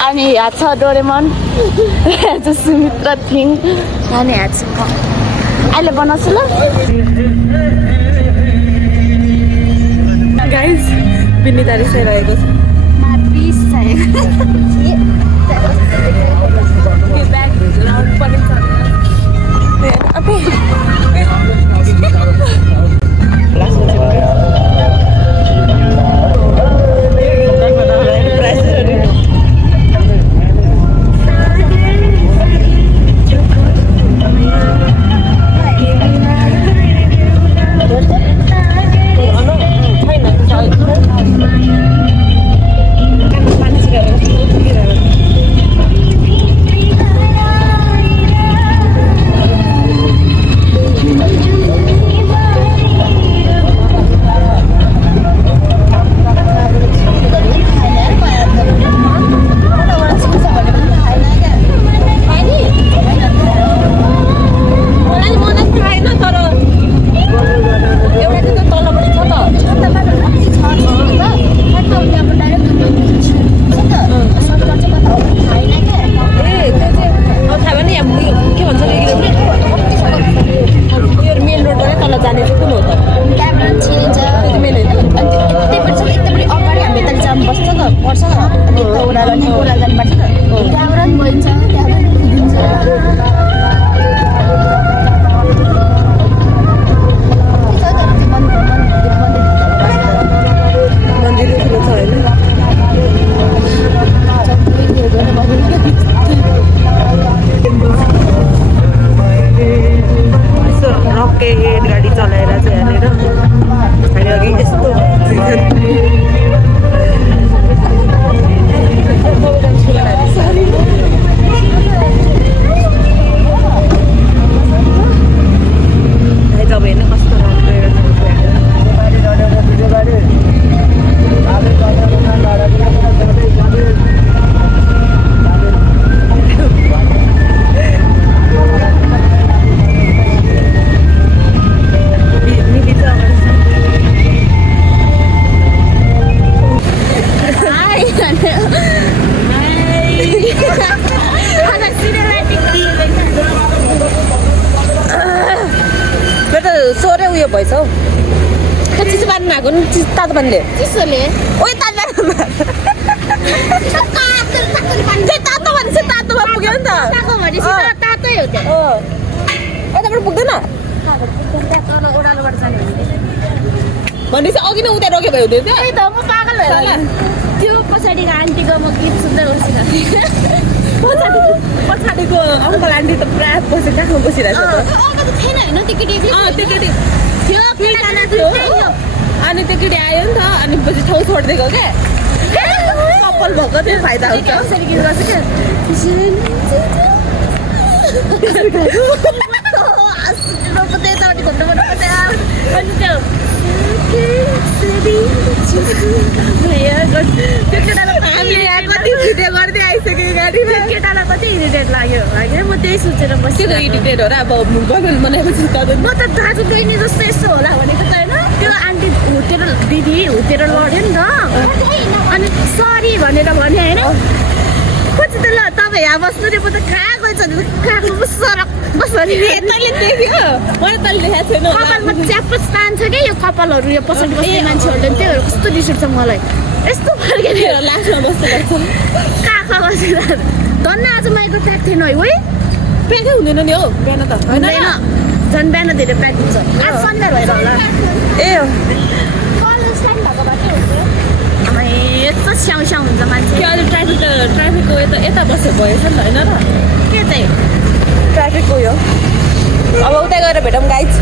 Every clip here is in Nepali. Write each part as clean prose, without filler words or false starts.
अनि यहाँ छ डोरेमन यहाँ छ सुमित्रा थिङ अनि यहाँ छ अहिले बनाउँछु ल गाइज विनिता रिसाइरहेको छ गाडी चलाएर चाहिँ यहाँनिर अनि अघि यस्तो तपाईँ कस्तो भएछ हौ चिसो पानी आएको नि तातो पानीले चिसोले ओइ तातो पानी चाहिँ तातोमा पुग्यो नि त तातै हो त्यो यताबाट पुग्दैन भनेपछि अघि नै उता रोक्यो भयो हुँदैन थियो त म पागल भएर त्यो पछाडिको आन्टीको म गीत सुन्दै पछाडिको अङ्कल आन्टी त पुरा बसेर काखमा बसिरहेको अनि त्यो केटी आयो नि त अनि पछि ठाउँ छोडिदिएको क्या कपाल भएको त्यो फाइदा हुन्छ केटालाई कति इरिटेट लाग्यो होइन म त्यही सोचेर बसेको इरिटेट हो र अब गभर्मेन्ट बनाएपछि म त दाजु बहिनी जस्तो यस्तो होला भनेको त होइन त्यो आन्टी हुटेर दिदी हुटेर लड्यो नि त अनि सरी भनेर भने होइन पछि त ल तपाईँ यहाँ बस्नु नि म त कहाँ गएछ भने कहाँको सरक बस्नु तैँले देख्यो मैले तैँले देखाएको छैन कपालमा च्यापच तान्छ क्या यो कपालहरू यो पछाडि बस्ने मान्छेहरूले त्यही भएर कस्तो रिस उठ्छ मलाई यस्तो फर्केर लास्टमा बस्नु लाग्छ काखा बसेर धन्न आज माइको प्याक थिएन है प्याकै हुँदैन नि हौ बिहान त होइन झन् बिहान धेरै प्याक हुन्छ आज सन्डे भएर होला ए कलेज टाइम भएको बाटै हुन्छ यस्तो स्याउ स्याउ हुन्छ मान्छे अहिले ट्राफिकको यता बसेको भएछ नि त होइन र के चाहिँ ट्राफिकको यो अब उता गएर भेटौँ गाइज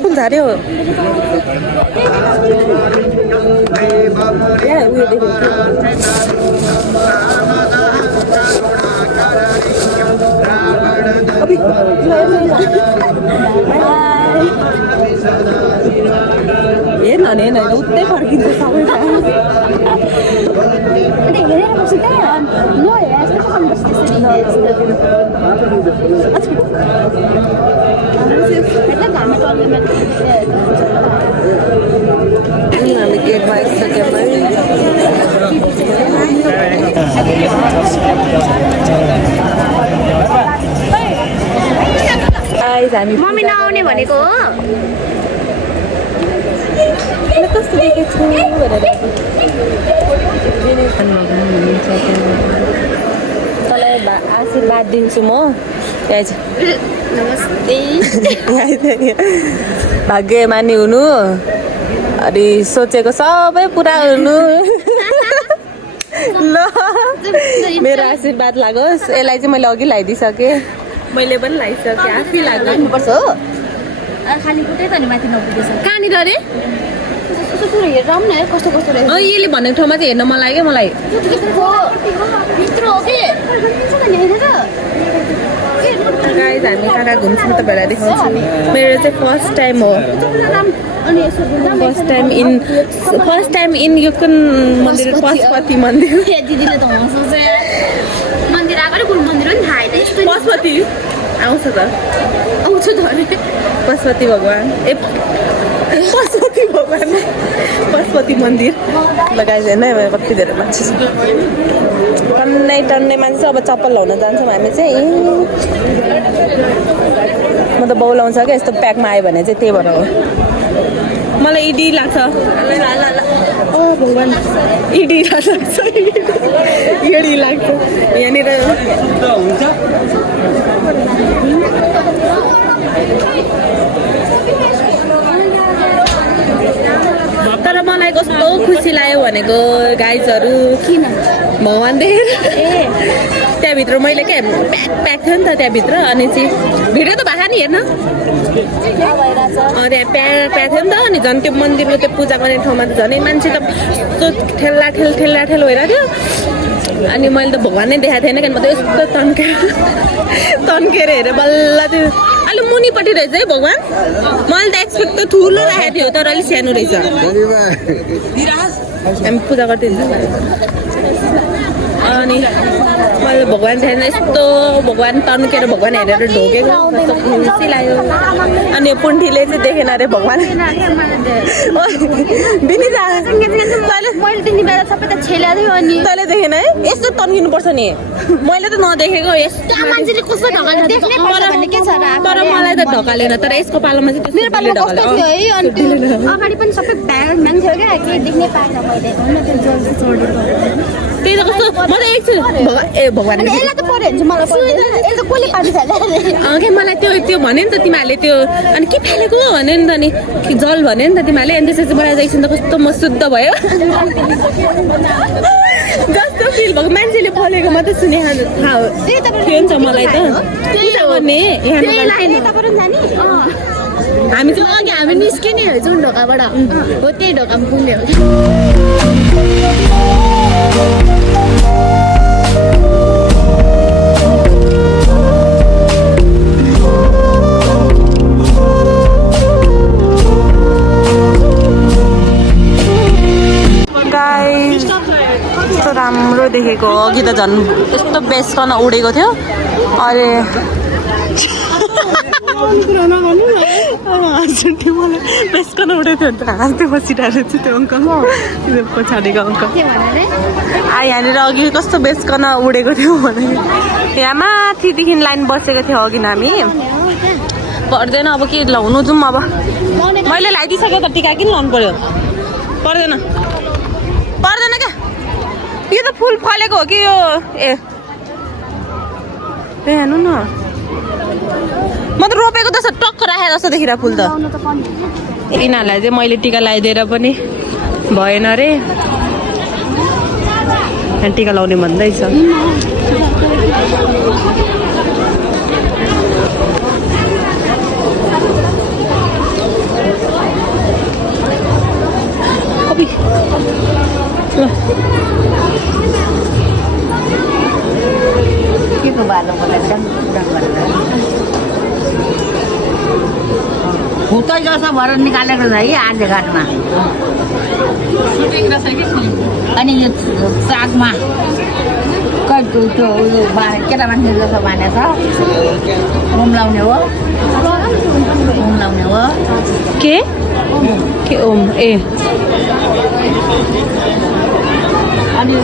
फुल झाऱ्यो उयो हेर न भने होइन उतै फर्किन्छ सबै हेरेर बस्नु त नहेरेर चाहिँ कहाँ हामी गेटमा आइसक्यौँ हामी मम्मी नआउने भनेको हो कस्तो देखेको छु तँलाई आशीर्वाद दिन्छु म नमस्ते भाग्यमानी हुनु अनि सोचेको सबै पुरा हुनु ल मेरो आशीर्वाद लागोस् यसलाई चाहिँ मैले अघि लगाइदिइसकेँ मैले पनि लगाइसकेँ आफै लाग्नुपर्छ हो खाली कुटै त नि माथि नपुगेछ कहाँनिर अरे हेरेर आउनु न कस्तो कस्तो रहेछ यसले भनेको ठाउँमा चाहिँ हेर्न मन लाग्यो मलाई भित्र हो कि गाइज हामी कहाँ कहाँ घुम्छौँ तपाईँलाई देखाउँछु मेरो चाहिँ फर्स्ट टाइम हो फर्स्ट टाइम इन यो कुन मन्दिर पशुपति मन्दिर दिदीले त हँसाउँछ मन्दिर आएको कुन मन्दिर हो नि थाहा होइन पशुपति आउँछ त आउँछु त अरे पशुपति भगवान् ए पशुपति भगवान् पशुपति मन्दिर लगाएर हेर्नु है कति धेरै मान्छे छ टन्नै टन्नै मान्छे अब चप्पल लाउन जान्छौँ हामी चाहिँ म त बाउ लाउँछ क्या यस्तो प्याकमा आयो भने चाहिँ त्यही भएर हो मलाई इडी लाग्छ ओ भगवान् इडी लाग्छ इडी लाग्छ यहाँनिर हुन्छ तर मलाई कस्तो खुसी लाग्यो भनेको गाइजहरू किन भगवान् देखेर त्यहाँभित्र मैले क्या प्याक थियो नि त त्यहाँभित्र अनि चाहिँ भिडियो त भएको नि हेर्न त्यहाँ प्याक थियो नि त अनि झन् त्यो मन्दिरको त्यो पूजा गर्ने ठाउँमा त झन् मान्छे त यस्तो ठेल्ला ठेल भइरहेको थियो अनि मैले त भगवान् नै देखाएको थिएन किन म त यस्तो तन्केर हेरेँ बल्ल त्यो अलि मुनिपट्टि रहेछ है भगवान् मैले त एक्सपेक्ट त ठुलो राखेको थियो तर अलिक सानो रहेछ हामी पूजा गरिदिन्छ अनि मैले भगवान् देखेन यस्तो भगवान् तन्केर भगवान् हेरेर ढोकेको कस्तो खुसी लाग्यो अनि यो पुन्ठीले चाहिँ देखेन अरे भगवान् तैँले देखेन है यस्तो तन्किनुपर्छ नि मैले त नदेखेको यस्तो तर मलाई त ढकालेन तर यसको पालोमा चाहिँ अगाडि पनि सबै भ्याङ थियो क्या के देख्नै पाएन मैले त्यही त कस्तो म त एकछिन भगवान् यसलाई त पऱ्यो भने मलाई यसले त कसले पानी फाल्यो मलाई त्यो भन्यो नि त तिमीहरूले त्यो अनि के फालेको भन्यो नि त नि जल भन्यो नि त तिमीहरूले अनि त्यसपछि मलाई एकछिन त कस्तो म शुद्ध भयो जस्तो फिल भएको मान्छेले फलेको मात्रै सुने थाहा थियो नि त मलाई त पूजा गर्ने हामी चाहिँ अघि हामी निस्क्यो नि जुन ढोकाबाट हो त्यही ढोकामा पुग्ने हो कस्तो राम्रो देखेको अघि त झन् यस्तो बेसकन उडेको थियो अरे मलाई बेसकन उडेको थियो नि त हाँस्दै बसिरहेको छु त्यो अङ्कल त्यो पछाडिको अङ्कल यहाँनिर अघि कस्तो बेसकन उडेको थियो भने यहाँ माथिदेखि लाइन बसेको थियो अघि हामी पर्दैन अब के लाउनु जाउँ अब मैले लगाइदिइसकेँ त टिका किन लाउनु पर्यो पर्दैन क्या यो त फुल फलेको हो कि यो हेर्नु न म त रोपेको त टक्क राखेर जस्तो देखिरहेको फुल त यिनीहरूलाई चाहिँ मैले टिका लगाइदिएर पनि भएन अरे टिका लाउने भन्दैछ भुतै जस्तो भएर निकालेको छ है आर्य घाटमा अनि यो चाकमा त्यो केटा मान्छे जस्तो बाँधेको छ ओम लाउने हो के ओम ए अनि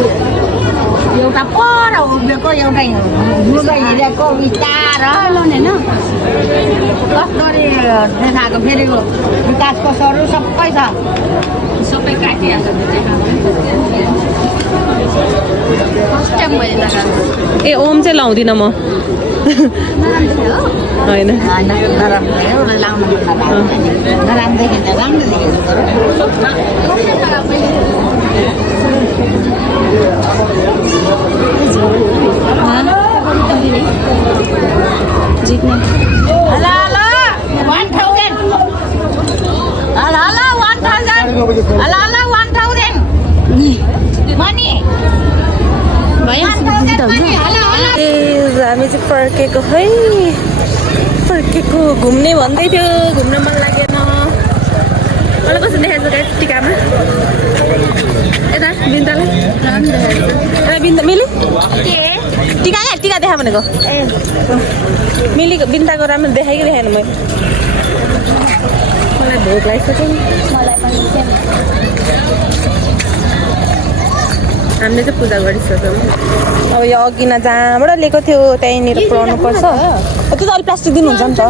एउटा पर उभिएको एउटा हिँडेको बिस्तार होइन कसरी देखाएको फेरि विकास कोषहरू सबै छ सबै काटिहाल्छ फर्स्ट टाइम मैले लगाएको ए ओम चाहिँ लाउँदिनँ म होइन नराम्रो लाउनु नराम्रो देखिन्छ राम्रो देखिन्छ जित्ने हेलो 1000 हेलो 1000 मनी ए हामी चाहिँ फर्केको है फर्केको घुम्ने भन्दै थियो घुम्न मन लागेन मलाई कस्तो देखाएको छ टिकामा यता बिन्दालाई यता बिन्दा मिली टिका क्या टिका देखा भनेको मिली बिन्दाको राम्रो देखाइ कि देखाएन मैले मलाई भोक लागिसक्यो मलाई पनि हामीले चाहिँ पूजा गरिसक्यौँ अब यो अघि न जहाँबाट लिएको थियो त्यहीँनिर पुऱ्याउनु पर्छ त्यो त अलिक प्लास्टिक दिनुहुन्छ नि त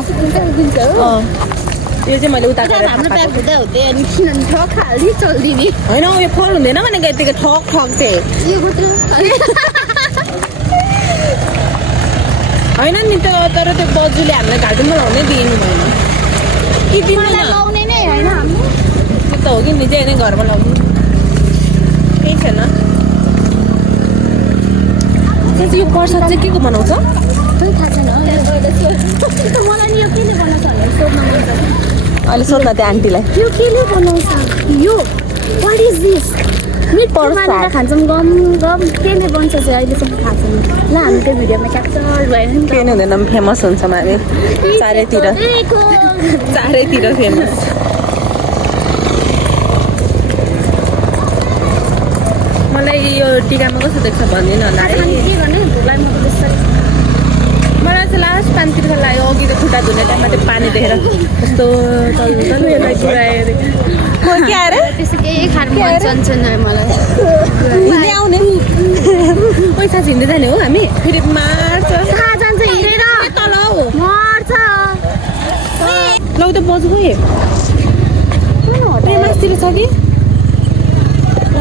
यो चाहिँ मैले उता गरेर हाम्रो प्याक हुँदै हुँदै अनि किनभने ठक हाल्दै चल्दिने होइन यो फोहोर हुँदैन भनेको यतिको ठक ठक चाहिँ होइन नि त तर त्यो बजुले हामीलाई घाटुमा लाउनै दिनु भएन कि दिनु लाउने नै होइन हाम्रो त्यो त हो कि निजै नै घरमा लाउनु केही छैन यो प्रसाद चाहिँ के को बनाउँछ खै थाहा छैन मलाई नि यो केले बनाउँछ भनेर सोध्न मन छ अहिले सोध्न त्यो आन्टीलाई यो केले बनाउँछ यो वाट इज दिस मिट मानेर खान्छौँ गम गम केले बन्छ चाहिँ अहिलेसम्म थाहा छैन ल हामी त्यो भिडियोमा क्याप्चर भयो नि केही हुँदैन फेमस हुन्छौँ हामी चारैतिर फेमस मलाई यो टिकामा कस्तो देख्छ भनिदिनु होला है के गर्ने भोकलाई म मलाई चाहिँ लास्ट पानीतिर लाग्यो अघि त खुट्टा धुने टाइममा त्यो पानी देखेर कस्तो के आएर त्यसो केही खानु मन छैन मलाई हिँड्दै आउने पैसा हिँड्दै जाने हो हामी फेरि मार्छ कहाँ जान्छ हिँडेर तल हौ मर्छ लौ त बजु गयो मासतिर छ कि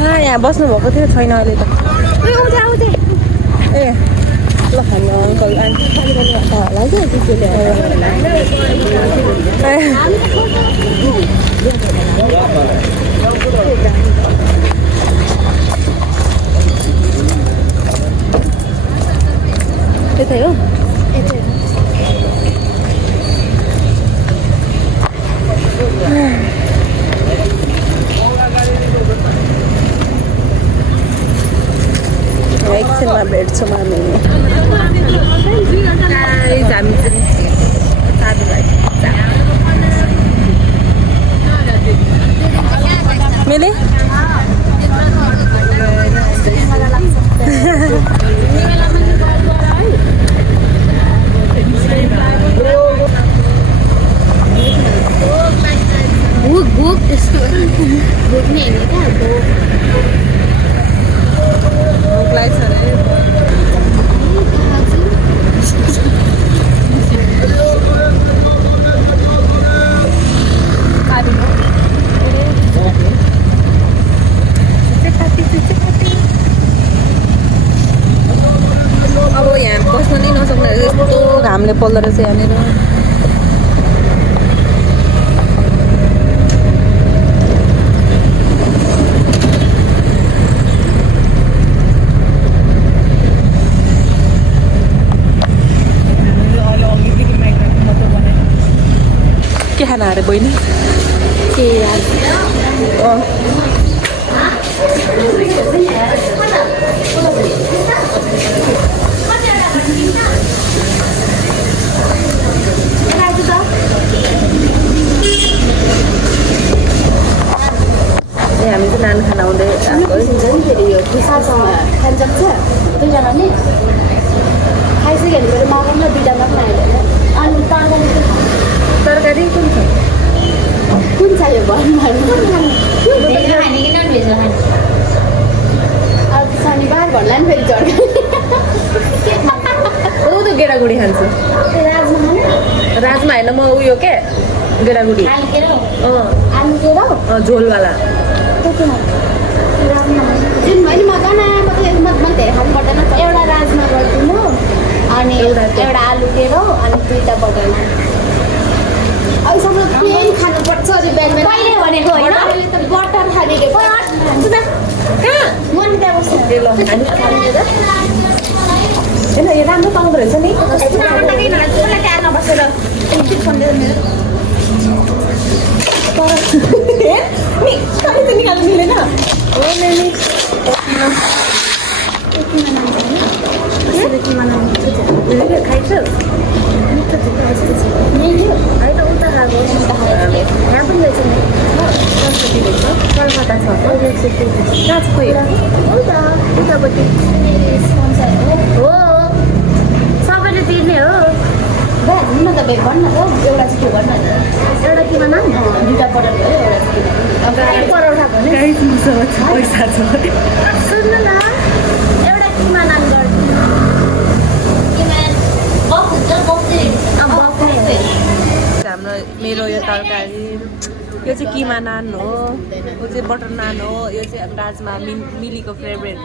यहाँ बस्नु भएको थियो छैन अहिले त ए ल खानु अङ्कल आन्टी होला क्या त्यसले त्यतै हो एकछिनमा भेट्छौँ हामी मिले भुक त्यस्तो भुक नि हेर्ने क्या भोक लाग्छ अरे अब यहाँ बस्न नै नसक्ने यस्तो घामले पोल्दो रहेछ यहाँनिर के खाना अरे बहिनी के हामी चाहिँ नान खाना आउँदै आएको हुन्छ नि फेरि यो खुसासँग खान्छ दुईजनाले खाइसक्यो भने फेरि मगाउँ न बिदामा पनि आयो अनि तरकारी तरकारी कुन छ कुन चाहियो भन्नु भेज खाने कि नन भेज खाने अब शनिबार भन्ला नि फेरि झर्का ऊ त गेडागुडी खान्छु राजमा खाने राजमा होइन म उयो के गेडागुडी आलु के रौ आलु के र झोलवाला जुन मैले म धेरै खानु पर्दैन एउटा राजमा गरिदिनु अनि एउटा आलु के र अनि 2टा बटर नान अहिलेसम्म प्लेन खानुपर्छ अरे बिहान कहिले भनेको होइन अहिले त बटर खाने रे कहाँ म नि त्यहाँ बस्छु ए ल हामी खाने त होइन यो राम्रो पाउँदो रहेछ नि त्यहाँ नबसेर नि कहिले त निकाल्नु मिलेन हो नि खाइछ होइन उता खाएको यहाँ पनि रहेछ नि कलकत्ता छ कहाँ छ खोइ उता उतापट्टि हो सबैले तिर्ने हो भन् न त भन्न त एउटा चाहिँ के भन्न एउटा किमा नाम 2टा पराठा भयो एउटा पराठाको नि गाइस मसँग पैसा छ सुन्नु न एउटा किमा नाम गरिदिनु हाम्रो मेरो यो तरकारी यो चाहिँ किमा नान हो यो चाहिँ बटर नान हो यो चाहिँ अब राजमा मिलीको फेभरेट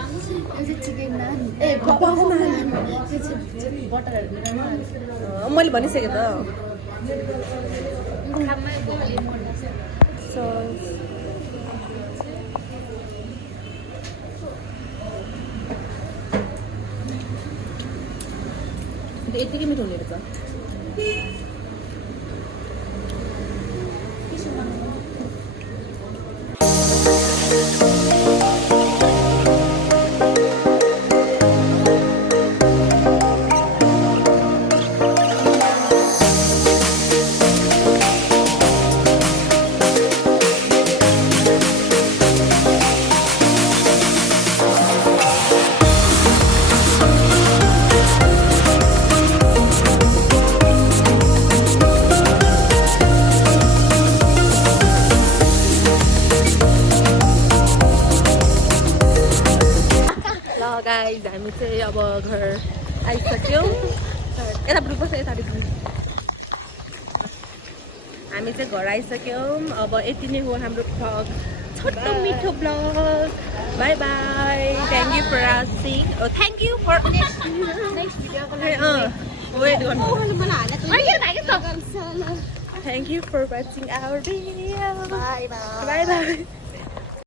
मैले भनिसकेँ त यतिकै मिठो हुने रहेछ गाइस हामी चाहिँ अब घर आइसक्यौँ यतापट्टि बस्छ यतापट्टि हामी चाहिँ घर आइसक्यौँ अब यति नै हो हाम्रो भ्लग छोटो मिठो vlog bye bye thank you for watching thank you for next भिडियोको वेट गर्नु thank you for watching our video bye by